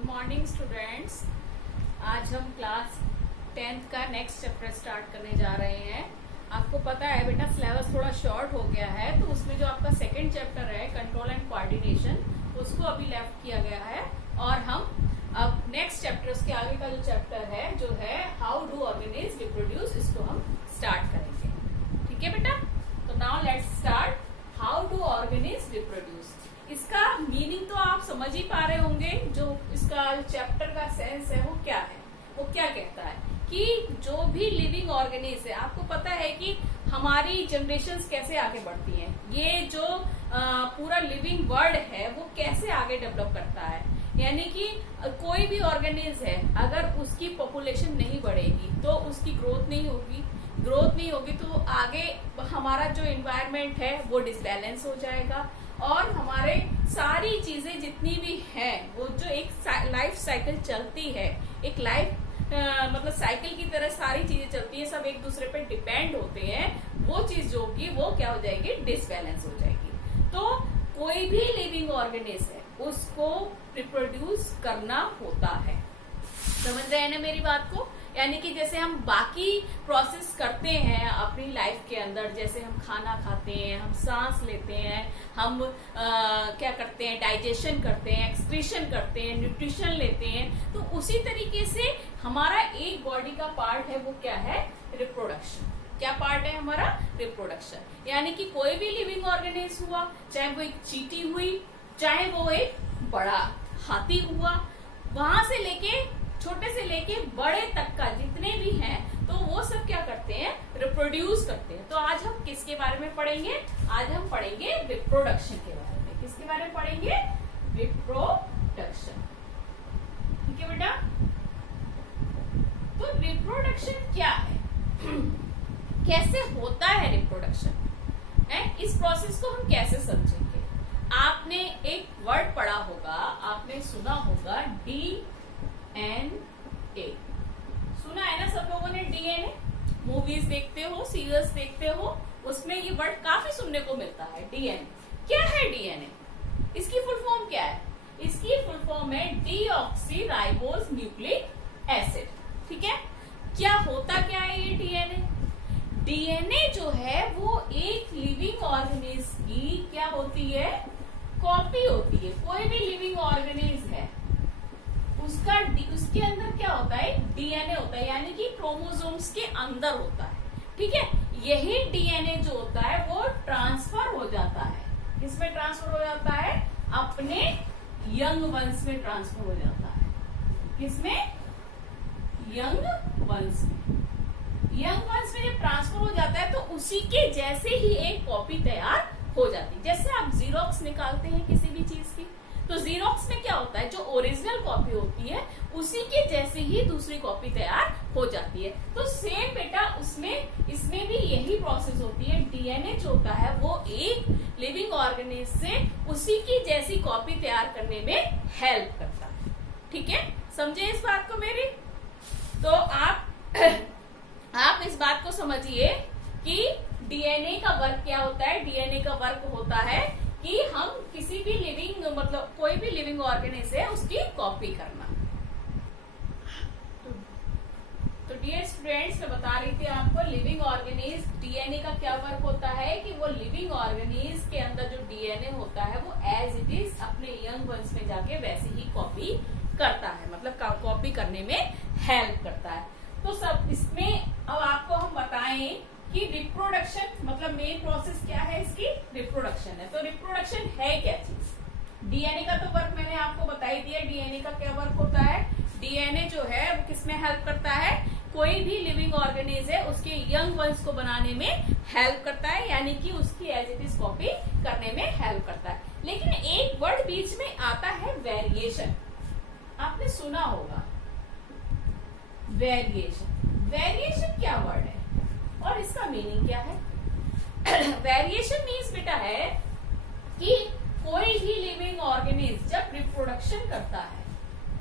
Good morning students. आज हम class 10th का नेक्स्ट चैप्टर स्टार्ट करने जा रहे हैं। आपको पता है बेटा सिलेबस थोड़ा शॉर्ट हो गया है, तो उसमें जो आपका सेकंड चैप्टर है कंट्रोल एंड कोऑर्डिनेशन, उसको अभी लेफ्ट किया गया है और हम अब नेक्स्ट चैप्टर उसके आगे का जो चैप्टर है जो है हाउ डू ऑर्गेनिज रिप्रोड्यूस, इसको हम स्टार्ट करेंगे। ठीक है बेटा, तो now let's start how do organisms reproduce. इसका मीनिंग तो आप समझ ही पा रहे होंगे। जो इसका चैप्टर का सेंस है वो क्या है, वो क्या कहता है कि जो भी लिविंग ऑर्गेनिज है, आपको पता है कि हमारी जनरेशन्स कैसे आगे बढ़ती हैं, ये जो पूरा लिविंग वर्ल्ड है वो कैसे आगे डेवलप करता है। यानी कि कोई भी ऑर्गेनिज है, अगर उसकी पॉपुलेशन नहीं बढ़ेगी तो उसकी ग्रोथ नहीं होगी, ग्रोथ नहीं होगी तो आगे हमारा जो एनवायरनमेंट है वो डिसबैलेंस हो जाएगा और हमारे सारी चीजें जितनी भी हैं वो जो एक लाइफ साइकिल चलती है, एक लाइफ मतलब साइकिल की तरह सारी चीजें चलती है, सब एक दूसरे पे डिपेंड होते हैं, वो चीज जो कि वो क्या हो जाएगी, डिसबैलेंस हो जाएगी। तो कोई भी लिविंग ऑर्गेनिज है उसको रिप्रोड्यूस करना होता है। समझ रहे हैं ना मेरी बात को? यानी कि जैसे हम बाकी प्रोसेस करते हैं अपनी लाइफ के अंदर, जैसे हम खाना खाते हैं, हम सांस लेते हैं, हम क्या करते हैं, डाइजेशन करते हैं, एक्सक्रीशन करते हैं, न्यूट्रिशन लेते हैं, तो उसी तरीके से हमारा एक बॉडी का पार्ट है वो क्या है, रिप्रोडक्शन। क्या पार्ट है हमारा, रिप्रोडक्शन। यानी कि कोई भी लिविंग ऑर्गेनिज हुआ, चाहे वो एक चींटी हुई, चाहे वो एक बड़ा हाथी हुआ, वहां से लेके छोटे से लेके बड़े तक का जितने भी हैं, तो वो सब क्या करते हैं, रिप्रोड्यूस करते हैं। तो आज हम किसके बारे में पढ़ेंगे, आज हम पढ़ेंगे रिप्रोडक्शन के बारे में। किसके बारे में पढ़ेंगे, रिप्रोडक्शन। ठीक है बेटा, तो रिप्रोडक्शन क्या है, कैसे होता है रिप्रोडक्शन है, इस प्रोसेस को हम कैसे समझेंगे। आपने एक वर्ड पढ़ा होगा, आपने सुना होगा DNA। सुना है ना सब लोगों ने DNA? मूवीज देखते हो, सीरियल्स देखते हो, उसमें ये वर्ड काफी सुनने को मिलता है, DNA। क्या है DNA? इसकी फुल फॉर्म क्या है? इसकी फुल फॉर्म है डीऑक्सी राइबोज न्यूक्लिक एसिड। ठीक है, क्या होता क्या है ये DNA? DNA जो है वो एक लिविंग ऑर्गेनिज की क्या होती है, कॉपी होती है। कोई भी लिविंग ऑर्गेनिज है उसके अंदर क्या होता है, DNA होता है, यानी कि क्रोमोसोम्स के अंदर होता है। ठीक है, यही DNA जो होता है वो ट्रांसफर हो जाता है। किसमें ट्रांसफर हो जाता है, अपने यंग वंश में ट्रांसफर हो जाता है। किसमें, यंग वंश में। यंग वंश में जब ट्रांसफर हो जाता है तो उसी के जैसे ही एक कॉपी तैयार हो जाती है। जैसे आप जीरोक्स निकालते हैं किसी भी चीज की, तो जीरोक्स में क्या होता है, जो ओरिजिनल कॉपी होती है उसी के जैसे ही दूसरी कॉपी तैयार हो जाती है। तो सेम बेटा इसमें भी यही प्रोसेस होती है। DNA जो होता है वो एक लिविंग ऑर्गेनिज से उसी की जैसी कॉपी तैयार करने में हेल्प करता है। ठीक है, समझे इस बात को मेरी? तो आप इस बात को समझिए कि DNA का वर्क क्या होता है। DNA का वर्क होता है कि हम किसी भी लिविंग मतलब कोई भी लिविंग ऑर्गेनिज है उसकी कॉपी करना। तो डियर स्टूडेंट्स, मैं बता रही थी आपको लिविंग ऑर्गेनिज DNA का क्या वर्क होता है कि वो लिविंग ऑर्गेनिज के अंदर जो DNA होता है वो एज इट इज अपने यंग वंश में जाके वैसे ही कॉपी करता है, मतलब कॉपी करने में हेल्प करता है। तो सब इसमें अब आपको हम बताएं कि रिप्रोडक्शन मतलब मेन प्रोसेस क्या है, इसकी रिप्रोडक्शन है। तो रिप्रोडक्शन है क्या चीज? DNA का तो वर्क मैंने आपको बता ही दिया। DNA का क्या वर्क होता है, DNA जो है वो किसमें हेल्प करता है, कोई भी लिविंग ऑर्गेनिज है उसके यंग वंश को बनाने में हेल्प करता है, यानी कि उसकी एज इट इज कॉपी करने में हेल्प करता है। लेकिन एक वर्ड बीच में आता है, वेरिएशन। आपने सुना होगा वेरिएशन। वेरिएशन क्या वर्ड है और इसका मीनिंग क्या है? वेरिएशन मीन्स बेटा है कि कोई भी लिविंग ऑर्गेनिज जब रिप्रोडक्शन करता है,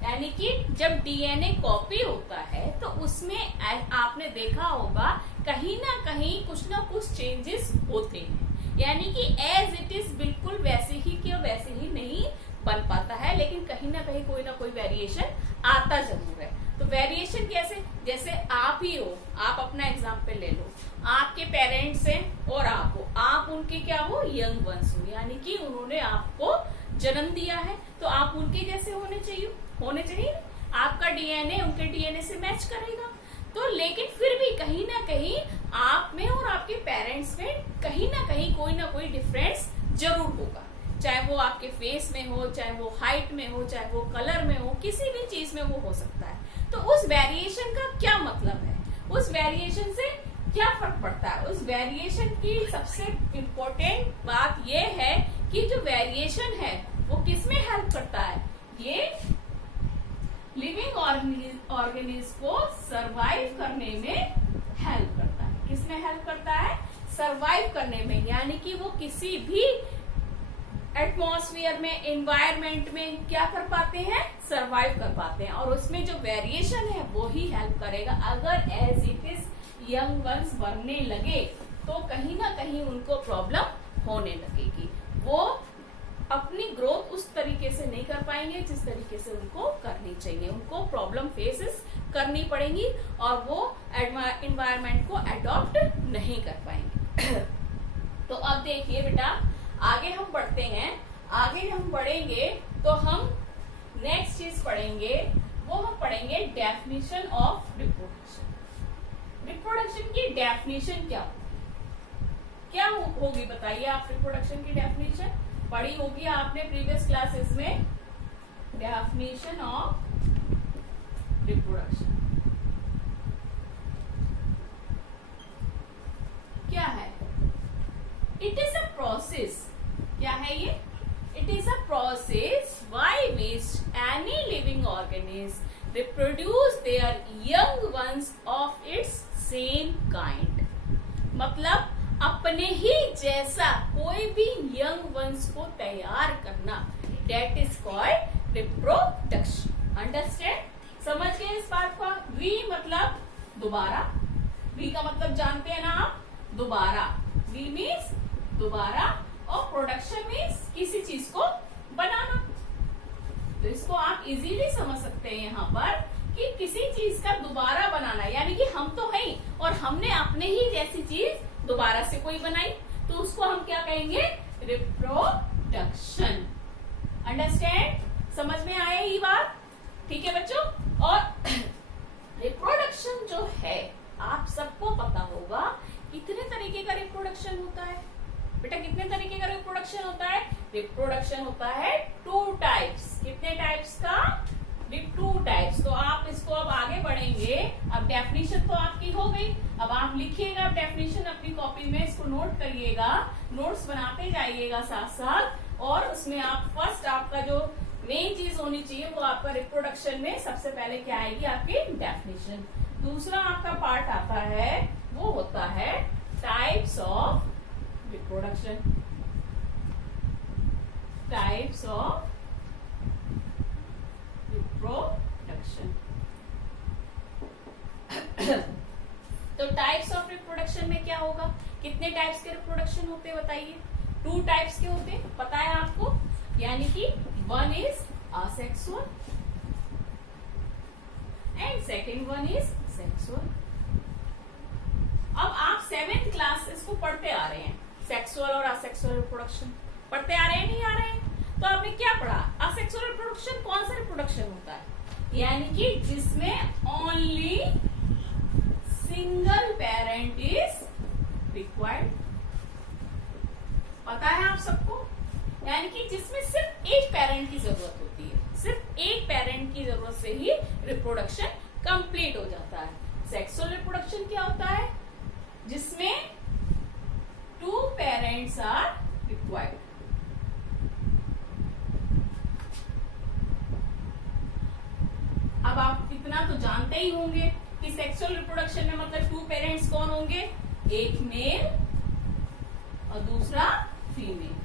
यानी कि जब DNA कॉपी होता है तो उसमें आपने देखा होगा कहीं ना कहीं कुछ ना कुछ चेंजेस होते हैं, यानी कि एज इट इज बिल्कुल वैसे ही के वैसे ही नहीं बन पाता है, लेकिन कहीं ना कहीं कोई ना कोई वेरिएशन आता जरूर है। तो वेरिएशन कैसे, जैसे आप ही हो, आप अपना एग्जाम्पल ले लो, आपके पेरेंट्स हैं और आप हो, आप उनके क्या हो, यंग वंस हो, यानी कि उन्होंने आपको जन्म दिया है, तो आप उनके जैसे होने चाहिए। आपका डीएनए उनके डीएनए से मैच करेगा। तो लेकिन फिर भी कहीं ना कहीं आप में और आपके पेरेंट्स में कहीं ना कोई डिफरेंस जरूर होगा, चाहे वो आपके फेस में हो, चाहे वो हाइट में हो, चाहे वो कलर में हो, किसी भी चीज में वो हो सकता है। तो उस वेरिएशन का क्या मतलब है, उस वेरिएशन से क्या फर्क पड़ता है? उस वेरिएशन की सबसे इम्पोर्टेंट बात ये है कि जो वेरिएशन है वो किसमें हेल्प करता है, ये लिविंग ऑर्गेनिज्म को सरवाइव करने में हेल्प करता है। किसमें हेल्प करता है? सरवाइव करने में, यानी कि वो किसी भी एटमॉस्फेयर में, एनवायरमेंट में क्या कर पाते हैं, सरवाइव कर पाते हैं। और उसमें जो वेरिएशन है वो ही हेल्प करेगा। अगर as it is young ones बनने लगे तो कहीं ना कहीं उनको प्रॉब्लम होने लगेगी, वो अपनी ग्रोथ उस तरीके से नहीं कर पाएंगे जिस तरीके से उनको करनी चाहिए, उनको प्रॉब्लम फेसेस करनी पड़ेंगी और वो एनवायरनमेंट को अडॉप्ट नहीं कर पाएंगे। तो अब देखिए बेटा, आगे हम बढ़ते हैं। आगे हम बढ़ेंगे तो हम नेक्स्ट चीज पढ़ेंगे, वो हम पढ़ेंगे डेफिनेशन ऑफ रिप्रोडक्शन। रिप्रोडक्शन की डेफिनेशन क्या होगी बताइए आप? रिप्रोडक्शन की डेफिनेशन पढ़ी होगी आपने प्रीवियस क्लासेस में, डेफिनेशन ऑफ रिप्रोडक्शन क्या है? इट इज अ प्रोसेस, क्या है ये? It is a process by which any living organism reproduce there young ones of its same kind. मतलब अपने ही जैसा कोई भी यंग वंस को तैयार करना, that is called reproduction. Understand? समझ गए इस बात को? री मतलब दोबारा, री का मतलब जानते हैं ना आप, दोबारा। री मीन्स दोबारा और प्रोडक्शन मीन्स किसी चीज को बनाना। तो इसको आप इजीली समझ सकते हैं यहाँ पर कि किसी चीज का दोबारा बनाना, यानी कि हम तो हैं और हमने अपने ही जैसी चीज दोबारा से कोई बनाई, तो उसको हम क्या कहेंगे? रिप्रोडक्शन। अंडरस्टैंड? समझ में आया ये बात? ठीक है बच्चों। और रिप्रोडक्शन जो है आप सबको पता होगा कितने तरीके का रिप्रोडक्शन होता है। बेटा कितने तरीके का रिप्रोडक्शन होता है? रिप्रोडक्शन होता है 2 टाइप्स। कितने टाइप्स का? 2 टाइप्स। तो आप इसको अब आगे बढ़ेंगे। अब डेफिनेशन तो आपकी हो गई, अब आप लिखिएगा डेफिनेशन अपनी कॉपी में, इसको नोट करिएगा, नोट्स बनाते जाइएगा साथ साथ। और उसमें आप फर्स्ट आपका जो मेन चीज होनी चाहिए वो आपका रिप्रोडक्शन में सबसे पहले क्या आएगी? आपकी डेफिनेशन। दूसरा आपका पार्ट आता है वो होता है types of reproduction. Types of reproduction. तो टाइप्स ऑफ रिप्रोडक्शन में क्या होगा? कितने टाइप्स के रिप्रोडक्शन होते हैं बताइए? 2 टाइप्स के होते हैं, पता है आपको, यानी कि 1 is asexual and second 1 is sexual. अब आप 7th क्लास इसको पढ़ते आ रहे हैं, सेक्सुअल और असेक्सुअल रिप्रोडक्शन पढ़ते आ रहे हैं, नहीं आ रहे हैं? तो आपने क्या पढ़ा? असेक्सुअल रिप्रोडक्शन कौन सा रिप्रोडक्शन होता है? यानी कि जिसमें only single parent is required. पता है आप सबको? यानी कि जिसमें सिर्फ एक पेरेंट की जरूरत होती है, सिर्फ एक पेरेंट की जरूरत से ही रिप्रोडक्शन कंप्लीट हो जाता है। सेक्सुअल रिप्रोडक्शन क्या होता है? जिसमें 2 पेरेंट्स आर रिक्वायर्ड। अब आप इतना तो जानते ही होंगे कि सेक्सुअल रिप्रोडक्शन में मतलब 2 पेरेंट्स कौन होंगे? एक मेल और दूसरा फीमेल।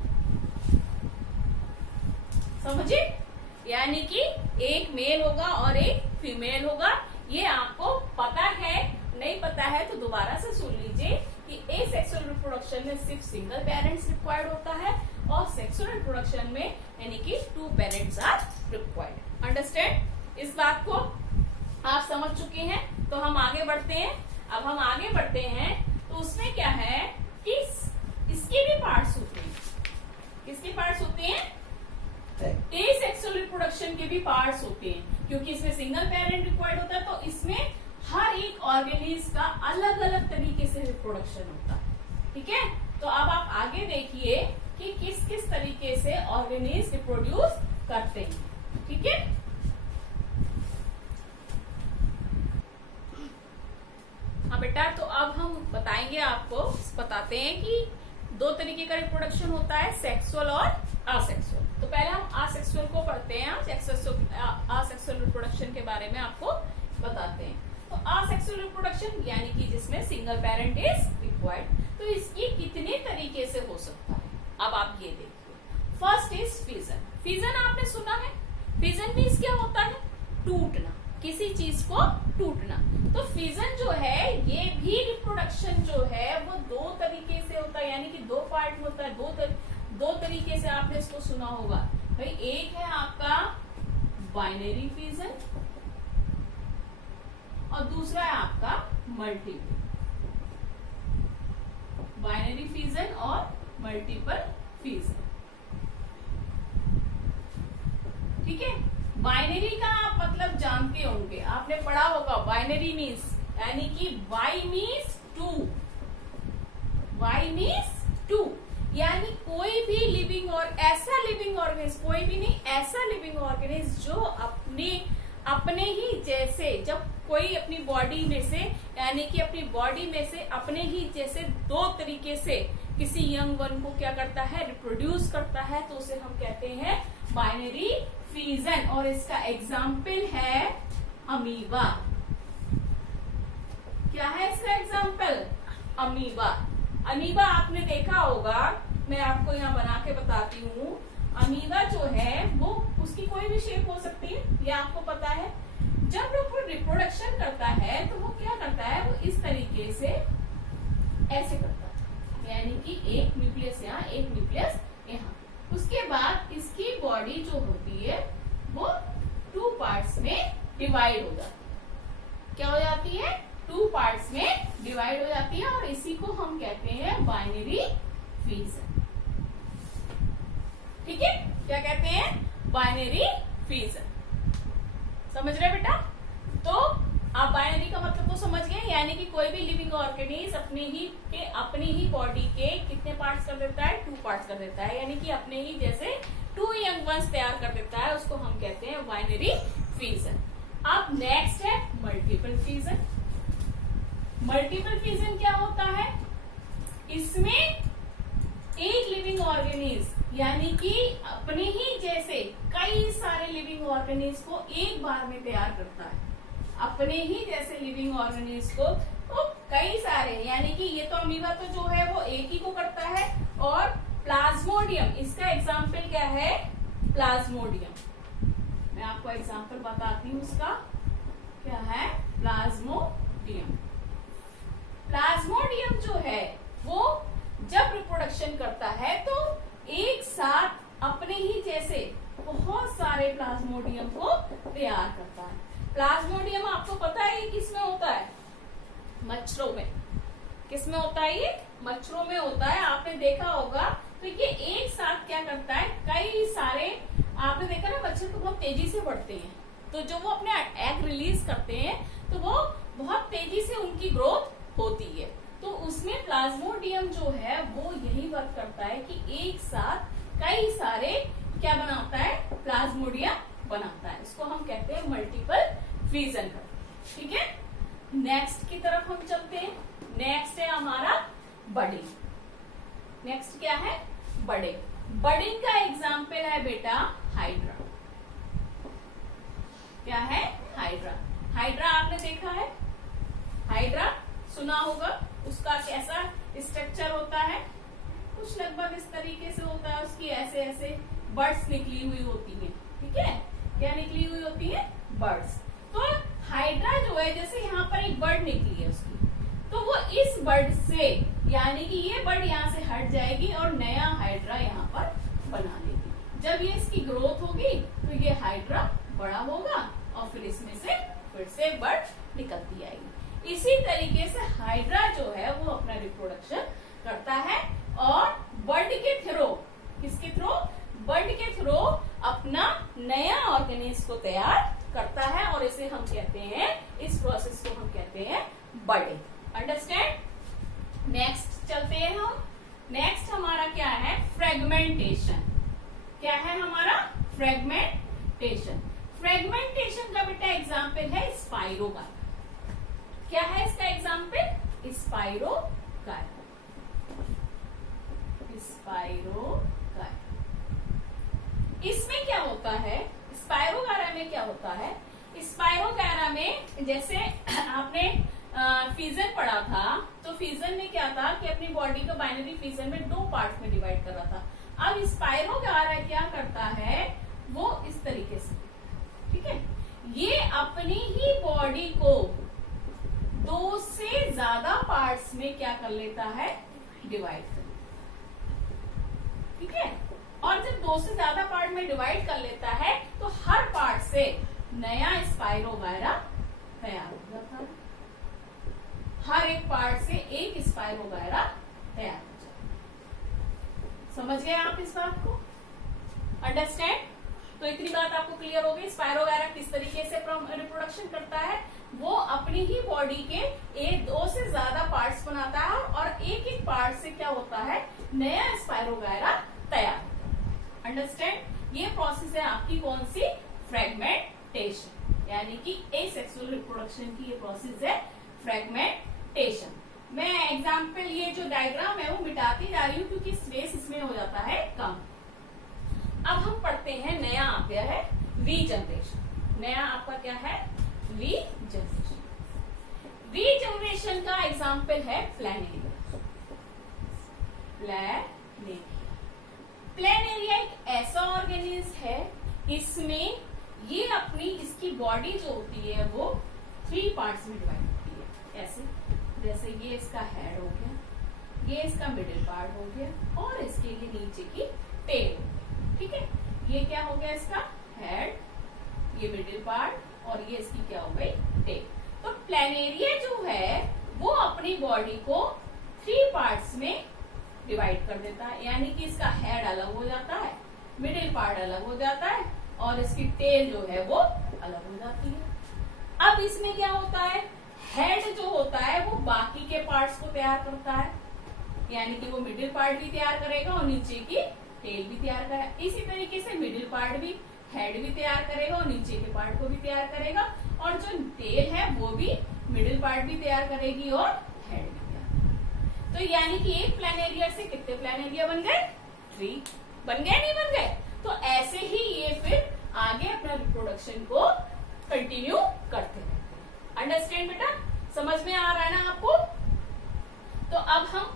समझे? यानी कि एक मेल होगा और एक फीमेल होगा। ये आपको पता है, नहीं पता है तो दोबारा से सुन लीजिए कि एसेक्सुअल रिप्रोडक्शन में सिर्फ सिंगल पेरेंट्स रिक्वायर्ड होता है और सेक्सुअल रिप्रोडक्शन में यानी कि 2 पेरेंट्स आर रिक्वायर्ड। अंडरस्टैंड? इस बात को आप समझ चुके हैं। तो हम आगे बढ़ते हैं। अब हम आगे बढ़ते हैं तो उसमें क्या है कि इसके भी पार्ट्स होते हैं। किसके पार्ट्स होते हैं? एसेक्सुअल रिप्रोडक्शन के भी पार्ट्स होते हैं, क्योंकि इसमें सिंगल पेरेंट रिक्वायर्ड होता है, तो इसमें हर एक ऑर्गेनिज्म का अलग अलग तरीके से रिप्रोडक्शन होता है। ठीक है, तो अब आप आगे देखिए कि किस किस तरीके से ऑर्गेनिज्म रिप्रोड्यूस करते हैं। ठीक है, हाँ बेटा, तो अब हम बताएंगे आपको, बताते हैं कि दो तरीके का रिप्रोडक्शन होता है, सेक्सुअल और असेक्सुअल। तो पहले हम असेक्सुअल को पढ़ते हैं, असेक्सुअल रिप्रोडक्शन के बारे में आपको बताते हैं। तो असेक्सुअल रिप्रोडक्शन यानी कि जिसमें सिंगल पेरेंट इज रिक्वायर्ड, तो इसकी कितने तरीके से हो सकता है, अब आप ये देखिए। First is fission. फिजन आपने सुना है, फिजन मीन्स क्या होता है? टूटना, किसी चीज को टूटना। तो फिजन जो है ये भी रिप्रोडक्शन जो है वो दो तरीके से होता है, यानी कि दो पार्ट में होता है। दो तरीके से आपने इसको सुना होगा भाई। एक है आपका बाइनरी फिजन और दूसरा है आपका मल्टीपल। बाइनरी फिजन और मल्टीपल फिजन। ठीक है, बाइनरी का आप मतलब जानते होंगे, आपने पढ़ा होगा। बाइनरी मीन्स यानी कि y मीन्स 2, y मीन्स 2, यानी कोई भी लिविंग और ऐसा लिविंग ऑर्गेनिज्म, कोई भी नहीं, ऐसा लिविंग ऑर्गेनिज्म जो अपने ही जैसे, जब कोई अपनी बॉडी में से, यानी कि अपनी बॉडी में से अपने ही जैसे दो तरीके से किसी यंग वन को क्या करता है? रिप्रोड्यूस करता है, तो उसे हम कहते हैं बाइनरी फिजन। और इसका एग्जाम्पल है अमीबा। क्या है इसका एग्जाम्पल? अमीबा। अमीबा आपने देखा होगा, मैं आपको यहाँ बना के बताती हूँ। अमीबा जो है वो उसकी कोई भी शेप हो सकती है, ये आपको पता है। जब वो रिप्रोडक्शन करता है तो वो क्या करता है? वो इस तरीके से ऐसे करता है, यानी कि एक न्यूक्लियस यहाँ, एक न्यूक्लियस यहाँ। उसके बाद इसकी बॉडी जो होती है वो 2 पार्ट्स में डिवाइड हो जाती है। क्या हो जाती है? 2 पार्ट्स में डिवाइड हो जाती है, और इसी को हम कहते हैं बाइनरी फिजन। ठीक है, क्या कहते हैं? Binary fission. समझ रहे बेटा? तो आप बाइनरी का मतलब तो समझ गए, यानी कि कोई भी लिविंग ऑर्गेनिज्म अपनी ही बॉडी के कितने पार्ट्स कर देता है? 2 पार्ट्स कर देता है, यानी कि अपने ही जैसे 2 यंग वंस तैयार कर देता है, उसको हम कहते हैं बाइनरी फिजन। अब नेक्स्ट है मल्टीपल फिजन। मल्टीपल फिजन क्या होता है? इसमें एक लिविंग ऑर्गेनिज्म, यानी कि अपने ही जैसे कई सारे लिविंग ऑर्गेनिज्म को एक बार में तैयार करता है। अपने ही जैसे लिविंग ऑर्गेनिज्म को तो कई सारे, यानी कि ये तो अमीबा तो जो है वो एक ही को करता है। और प्लाज्मोडियम, इसका एग्जाम्पल क्या है? प्लाज्मोडियम। मैं आपको एग्जाम्पल बताती हूँ उसका। क्या है? प्लाज्मोडियम। प्लाज्मोडियम जो है वो जब रिप्रोडक्शन करता है तो एक साथ अपने ही जैसे बहुत सारे प्लाज्मोडियम को तैयार करता है। प्लाज्मोडियम आपको पता है ये किसमें होता है? मच्छरों में। किसमें होता है ये? मच्छरों में होता है। आपने देखा होगा, तो ये एक साथ क्या करता है? कई सारे, आपने देखा ना, मच्छर तो बहुत तेजी से बढ़ते हैं, तो जो वो अपने एग रिलीज करते हैं तो वो बहुत तेजी से उनकी ग्रोथ होती है। तो उसमें प्लाज्मोडियम जो है वो यही वर्क करता है कि एक साथ कई सारे क्या बनाता है? प्लाज्मोडियम बनाता है। इसको हम कहते हैं मल्टीपल फिजन करते हैं। ठीक है, नेक्स्ट की तरफ हम चलते हैं। नेक्स्ट है हमारा बडिंग। नेक्स्ट क्या है? बडिंग। बडिंग का एग्जाम्पल है बेटा हाइड्रा। क्या है? हाइड्रा। हाइड्रा आपने देखा है? हाइड्रा सुना होगा। उसका कैसा स्ट्रक्चर होता है? कुछ लगभग इस तरीके से होता है। उसकी ऐसे ऐसे बर्ड्स निकली हुई होती है। ठीक है, क्या निकली हुई होती है? बर्ड्स। तो हाइड्रा जो है, जैसे यहाँ पर एक बर्ड निकली है उसकी, तो वो इस बर्ड से, यानी कि ये बर्ड यहाँ से हट जाएगी और नया हाइड्रा यहाँ पर बना लेगी। जब ये इसकी ग्रोथ होगी तो ये हाइड्रा बड़ा होगा और फिर इसमें से फिर से बर्ड निकलती आएगी। इसी तरीके से हाइड्रा जो है वो अपना रिप्रोडक्शन करता है और बर्ड के थ्रू, किसके थ्रू, बर्ड के थ्रू अपना नया ऑर्गेनिज को तैयार करता है और इसे हम कहते हैं, इस प्रोसेस को हम कहते हैं बर्डिंग। अंडरस्टैंड। नेक्स्ट चलते हैं हम। नेक्स्ट हमारा क्या है, फ्रेगमेंटेशन। क्या है हमारा, फ्रेगमेंटेशन। फ्रेगमेंटेशन का बेटा एग्जाम्पल है स्पाइरोगायरा। क्या है इसका एग्जाम्पल, स्पाइरोगायरा। स्पाइरोगायरा। इसमें क्या होता है, स्पाइरोगायरा में क्या होता है, स्पाइरोगायरा में जैसे आपने फिजन पढ़ा था, तो फिजन में क्या था कि अपनी बॉडी को बाइनरी फिजन में 2 पार्ट में डिवाइड कर रहा था। अब स्पाइरोगायरा क्या करता है, वो इस तरीके से, ठीक है, ये अपनी ही बॉडी को 2 से ज्यादा पार्ट्स में क्या कर लेता है, डिवाइड कर लेता है, ठीक है। और जब 2 से ज्यादा पार्ट में डिवाइड कर लेता है तो हर पार्ट से नया स्पाइरोगायरा तैयार हो जाता है। हर एक पार्ट से एक स्पाइरोगायरा तैयार हो जाता है। समझ गए आप इस बात को, अंडरस्टैंड। तो इतनी बात आपको क्लियर हो गई, स्पाइरोगायरा किस तरीके से रिप्रोडक्शन करता है, वो अपनी ही बॉडी के 2 से ज्यादा पार्ट्स बनाता है और एक एक पार्ट से क्या होता है, नया स्पाइरोगायरा तैयार। अंडरस्टैंड। ये प्रोसेस है आपकी कौन सी, फ्रेगमेंटेशन, यानी कि एसेक्सुअल रिप्रोडक्शन की ये प्रोसेस है फ्रेगमेंटेशन। मैं एग्जांपल, ये जो डायग्राम है वो मिटाती जा रही हूँ क्योंकि स्पेस इसमें हो जाता है कम। अब हम पढ़ते हैं, नया आ गया है वी जनरेशन। नया आपका क्या है, वी जनरेशन। वी जनरेशन का एग्जांपल है प्लैनेरिया। प्लैनेरिया एक ऐसा ऑर्गेनिज्म है, इसमें ये अपनी, इसकी बॉडी जो होती है वो 3 पार्ट्स में डिवाइड होती है। ऐसे, जैसे ये इसका हेड हो गया, ये इसका मिडिल पार्ट हो गया और इसके ये नीचे की टेल हो गया, ठीक है। ये क्या हो गया, इसका हेड, ये मिडिल पार्ट और ये इसकी क्या हो गई, टेल। तो प्लैनेरिया जो है वो अपनी बॉडी को 3 पार्ट्स में डिवाइड कर देता है, यानी कि इसका हेड अलग हो जाता है, मिडिल पार्ट अलग हो जाता है और इसकी टेल जो है वो अलग हो जाती है। अब इसमें क्या होता है, हेड जो होता है वो बाकी के पार्ट्स को तैयार करता है, यानी कि वो मिडिल पार्ट भी तैयार करेगा और नीचे की टेल भी तैयार करेगा। इसी तरीके से मिडिल पार्ट भी, हेड भी तैयार करेगा और नीचे के पार्ट को भी तैयार करेगा, और जो टेल है वो भी मिडिल पार्ट भी तैयार करेगी और हेड भी तैयार करेगी। तो यानी कि एक प्लैनेरिया से कितने प्लैनेरिया बन गए, 3 बन गए, नहीं बन गए। तो ऐसे ही ये फिर आगे अपना रिप्रोडक्शन को कंटिन्यू करते रहते हैं। अंडरस्टैंड बेटा, समझ में आ रहा है ना आपको। तो अब हम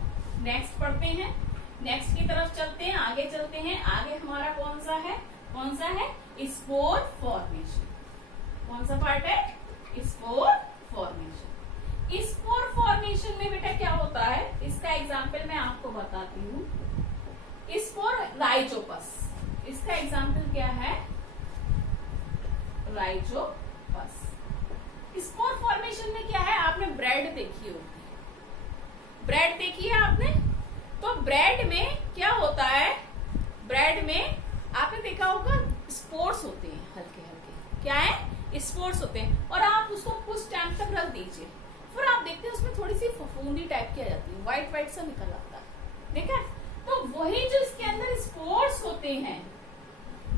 नेक्स्ट पढ़ते हैं, नेक्स्ट की तरफ चलते हैं, आगे चलते हैं। आगे हमारा कौन सा है, कौन सा है, स्पोर फॉर्मेशन। कौन सा पार्ट है, स्पोर फॉर्मेशन। स्पोर फॉर्मेशन में बेटा क्या होता है, इसका एग्जाम्पल मैं आपको बताती हूँ। स्पोर राइजोपस, इसका एग्जाम्पल क्या है, राइजोपस। स्पोर फॉर्मेशन में क्या है, आपने ब्रेड देखी होगी, ब्रेड देखी है आपने, तो ब्रेड में क्या होता है, ब्रेड में आपने देखा होगा स्पोर्स होते हैं, हल्के हल्के, क्या है, स्पोर्स होते हैं, और आप उसको कुछ टाइम तक रख दीजिए, फिर आप देखते हैं उसमें थोड़ी सी फफूंदी टाइप की आ जाती है, व्हाइट व्हाइट सा निकल आता है, ठीक है। तो वही जो इसके अंदर स्पोर्स होते हैं,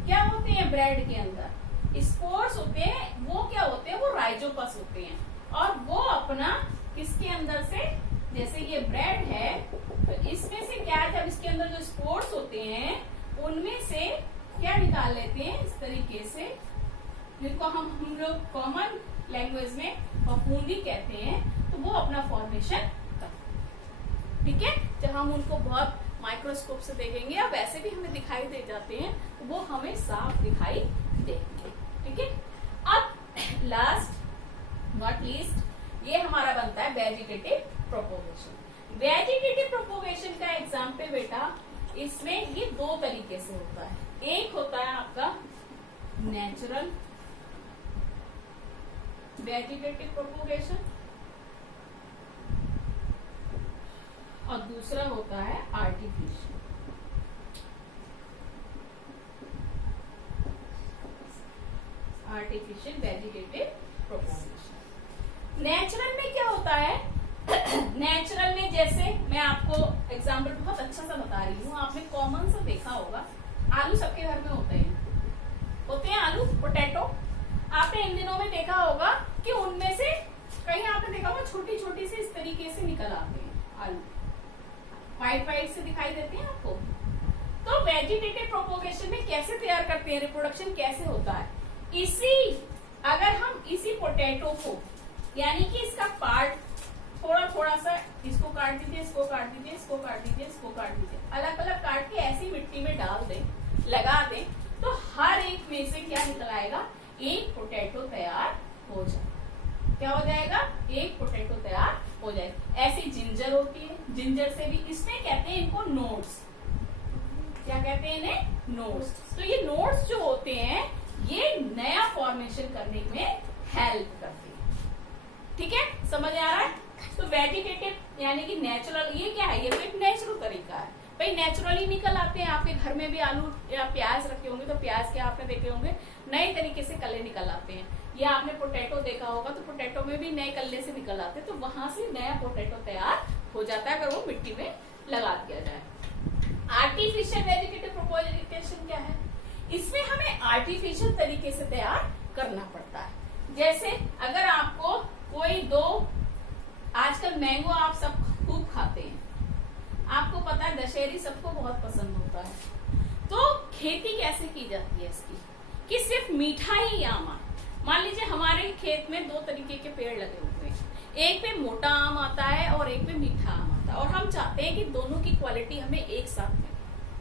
क्या होते हैं ब्रेड के अंदर स्पोर्स होते हैं, वो क्या होते हैं, वो राइजोपस होते हैं, और वो अपना किसके अंदर से, जैसे ये ब्रेड है तो इसमें से क्या, जब इसके अंदर जो स्पोर्स होते हैं उनमें से क्या निकाल लेते हैं, इस तरीके से, जिनको हम लोग कॉमन लैंग्वेज में फफूंदी कहते हैं, तो वो अपना फॉर्मेशन करते हैं, ठीक है। जब हम उनको बहुत माइक्रोस्कोप से देखेंगे, अब वैसे भी हमें दिखाई दे जाते हैं, तो वो हमें साफ दिखाई देंगे, ठीक है। अब लास्ट नॉट लीस्ट ये हमारा बनता है वेजिटेटिव प्रोपोगेशन। वेजिटेटिव प्रोपोगेशन का एग्जाम्पल बेटा, इसमें ये 2 तरीके से होता है। एक होता है आपका नेचुरल वेजिटेटिव प्रोपोगेशन और दूसरा होता है artificial. Artificial vegetative propagation. Natural में क्या होता है? नेचुरल में जैसे मैं आपको एग्जाम्पल बहुत अच्छा सा बता रही हूँ, आपने कॉमन सा देखा होगा, आलू सबके घर में होते हैं आलू, पोटैटो। आपने इन दिनों में देखा होगा कि उनमें से कहीं आपने देखा होगा छोटी छोटी से इस तरीके से निकल आते हैं आलू, व्हाइट व्हाइट से दिखाई देते हैं आपको। तो वेजिटेटिव प्रोपोगेशन में कैसे तैयार करते हैं, रिप्रोडक्शन कैसे होता है? अगर हम इसी पोटैटो को, यानी कि इसका पार्ट थोड़ा थोड़ा सा, इसको काट दीजिए, इसको काट दीजिए, इसको काट दीजिए, इसको काट दीजिए, अलग अलग काट के ऐसी मिट्टी में डाल दें, लगा दें, तो हर एक में से क्या निकल आएगा? एक पोटैटो तैयार हो जाए। क्या हो जाएगा? एक पोटैटो तैयार हो जाएगा। ऐसी जिंजर होती है, जिंजर से भी, इसमें कहते हैं इनको नोड्स। क्या कहते हैं इन्हें? नोड्स। तो ये नोड्स जो होते हैं ये नया फॉर्मेशन करने में हेल्प करते हैं। ठीक है, समझ आ रहा है? तो वेजिटेटिव यानी कि नेचुरल, ये क्या है? ये तो एक नेचुरल तरीका है भाई, नेचुरली निकल आते हैं। आपके घर में भी आलू या प्याज रखे होंगे तो प्याज के आपने देखे होंगे नए तरीके से कल्ले निकल आते हैं, या आपने पोटैटो देखा होगा तो पोटैटो में भी नए कल्ले से निकल आते हैं, तो वहां से नया पोटैटो तैयार हो जाता है अगर वो मिट्टी में लगा दिया जाए। आर्टिफिशियल वेजिटेटिव प्रोपोगेशन क्या है? इसमें हमें आर्टिफिशियल तरीके से तैयार करना पड़ता है। जैसे अगर आपको कोई दो, आजकल मैंगो आप सब खूब खाते हैं, आपको पता है दशहरी सबको बहुत पसंद होता है। तो खेती कैसे की जाती है इसकी? कि सिर्फ मीठा ही आम आए। मान लीजिए हमारे खेत में दो तरीके के पेड़ लगे हुए हैं, एक पे मोटा आम आता है और एक पे मीठा आम आता है, और हम चाहते हैं कि दोनों की क्वालिटी हमें एक साथ मिले।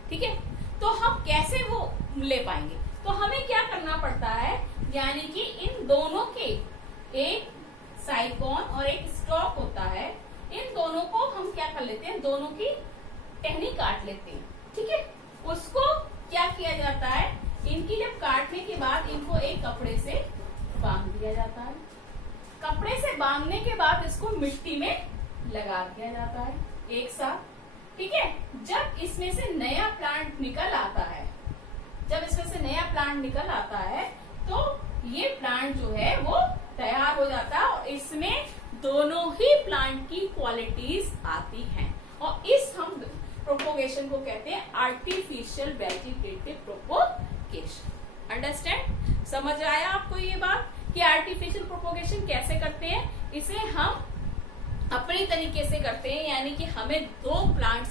ठीक है, तो हम कैसे वो ले पाएंगे? तो हमें क्या करना पड़ता है, यानी कि इन दोनों के एक साइकोन और एक स्टॉक होता है, इन दोनों को हम क्या कर लेते हैं, दोनों की टहनी काट लेते हैं। ठीक है, उसको क्या किया जाता है, इनकी जब काटने के बाद इनको एक कपड़े से बांध दिया जाता है। कपड़े से बांधने के बाद इसको मिट्टी में लगा दिया जाता है एक साथ। ठीक है, जब इसमें से नया प्लांट निकल आता है, तो ये प्लांट जो है वो तैयार हो जाता है और इसमें दोनों ही प्लांट की क्वालिटीज आती हैं, और इस हम प्रोपोगेशन को कहते हैं आर्टिफिशियल वेजिटेटिव प्रोपोगेशन। अंडरस्टैंड? समझ आया आपको ये बात कि आर्टिफिशियल प्रोपोगेशन कैसे करते हैं? इसे हम अपने तरीके से करते हैं, यानी कि हमें दो प्लांट्स